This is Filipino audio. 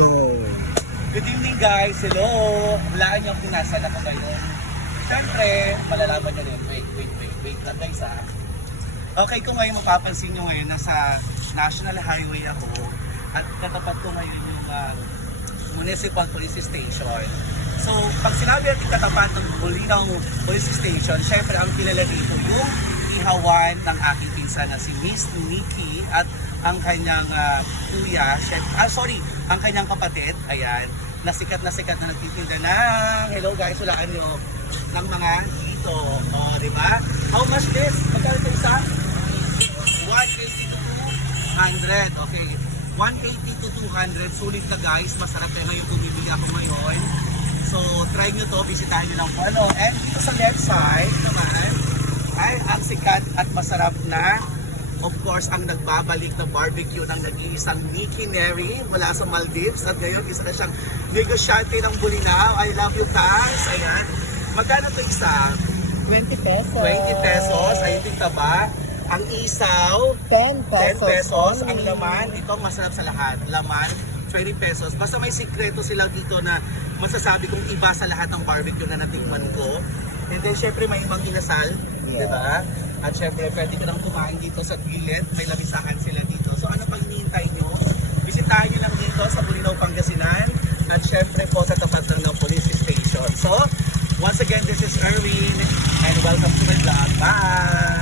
Go! Good evening guys, hello! Hulaan niyo kung nasa ako ngayon. Siyempre, malalaman niyo rin. Wait lang guys ha. Okay, kung ngayon mapapansin niyo ngayon, nasa National Highway ako at katapat ko ngayon yung Municipal Police Station. So, pag sinabi natin katapat ng Bulinaw Police Station, siyempre ang kilala dito yung ihawan ng aking pinsan na si Miss Nikki at ang kanyang kuya, ang kanyang kapatid, ayan, na sikat na nagtitinda ng, hello guys, hulaan nyo, ng mga dito, di ba? How much this? Magkano ito isa? 180 to 200, okay. 180 to 200, sulit na guys, masarap na yung pumibili ako ngayon. So, try nyo to, bisitahin nyo lang po. And dito sa left side naman, ay ang sikat at masarap na, of course, ang nagbabalik na barbecue ng nag-iisang Nikki Neri mula sa Maldives. At ngayon, isa na siyang negosyante ng Bulinaw. I love you, Tangs. Ayan. Magkano to isa? 20 pesos. 20 pesos. I think ba? Ang isaw, 10 pesos. 10 pesos. Ang laman, ito masarap sa lahat. Laman, 20 pesos. Basta may sikreto sila dito na masasabi kong iba sa lahat ng barbecue na natikman ko. And then, syempre, may ibang inasal. Yeah. Diba? At syempre, pwede ka nang kumain dito sa gilid. May lamisahan sila dito. So, ano pang hinihintay nyo? Bisitahin nyo lang dito sa Bulinaw, Pangasinan. At syempre po, sa tapat lang ng police station. So, once again, this is Erwin. And welcome to my vlog. Bye!